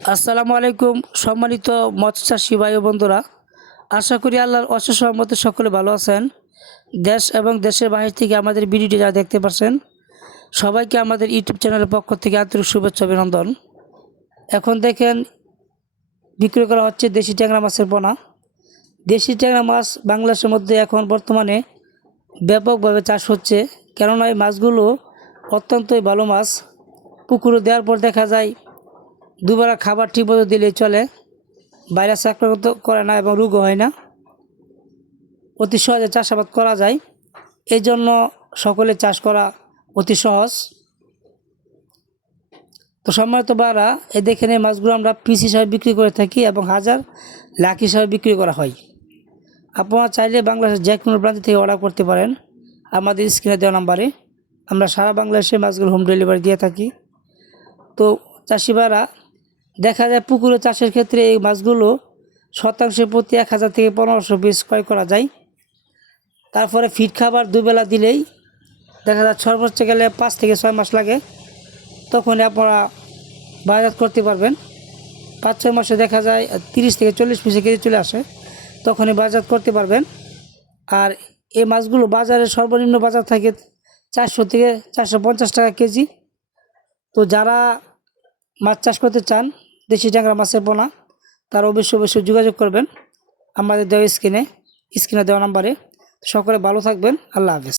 আসসালামু আলাইকুম, সম্মানিত মৎস্য চাষী ভাই বন্ধুরা। আশা করি আল্লাহর অশেষ সকলে ভালো আছেন। দেশ এবং দেশের বাহির থেকে আমাদের ভিডিওটি যারা দেখতে পাচ্ছেন সবাইকে আমাদের ইউটিউব চ্যানেলের পক্ষ থেকে আন্তরিক শুভেচ্ছা অভিনন্দন। এখন দেখেন বিক্রি করা হচ্ছে দেশি ট্যাংরা মাছের পোনা। দেশি ট্যাংরা মাছ বাংলাদেশের মধ্যে এখন বর্তমানে ব্যাপকভাবে চাষ হচ্ছে। কেননা এই মাছগুলো অত্যন্তই ভালো মাছ। পুকুরে দেওয়ার পর দেখা যায় দুবেলা খাবার ঠিকমতো দিলেই চলে। ভাইরাস আক্রান্ত করে না এবং রোগও হয় না। অতি সহজে চাষাবাদ করা যায়। এই জন্য সকলে চাষ করা অতি সহজ। তো সম্মানিত বারা এই দেখেন এই মাছগুলো আমরা পিস হিসাবে বিক্রি করে থাকি এবং হাজার লাখ হিসাবে বিক্রি করা হয়। আপনারা চাইলে বাংলাদেশের যে কোনো প্রান্ত থেকে অর্ডার করতে পারেন। আমাদের স্ক্রিনে দেওয়া নাম্বারে আমরা সারা বাংলাদেশে মাছগুলো হোম ডেলিভারি দিয়ে থাকি। তো চাষিবারা দেখা যায় পুকুরে চাষের ক্ষেত্রে এই মাছগুলো শতাংশের প্রতি এক হাজার থেকে পনেরোশো পিস ক্রয় করা যায়। তারপরে ফিট খাবার দুবেলা দিলেই দেখা যায় সর্বোচ্চ গেলে পাঁচ থেকে ছয় মাস লাগে। তখন আপনারা বাজার করতে পারবেন। পাঁচ ছয় মাসে দেখা যায় তিরিশ থেকে চল্লিশ পিসে কেজি চলে আসে। তখনই বাজার করতে পারবেন। আর এই মাছগুলো বাজারে সর্বনিম্ন বাজার থাকে চারশো থেকে চারশো পঞ্চাশ টাকা কেজি। তো যারা মাছ চাষ করতে চান দেশি ট্যাংরা মাছের পোনা তারা অবশ্যই অবশ্যই যোগাযোগ করবেন আমাদের দেওয়া স্ক্রিনে স্ক্রিনে দেওয়া নাম্বারে। সকলে ভালো থাকবেন, আল্লাহ হাফেজ।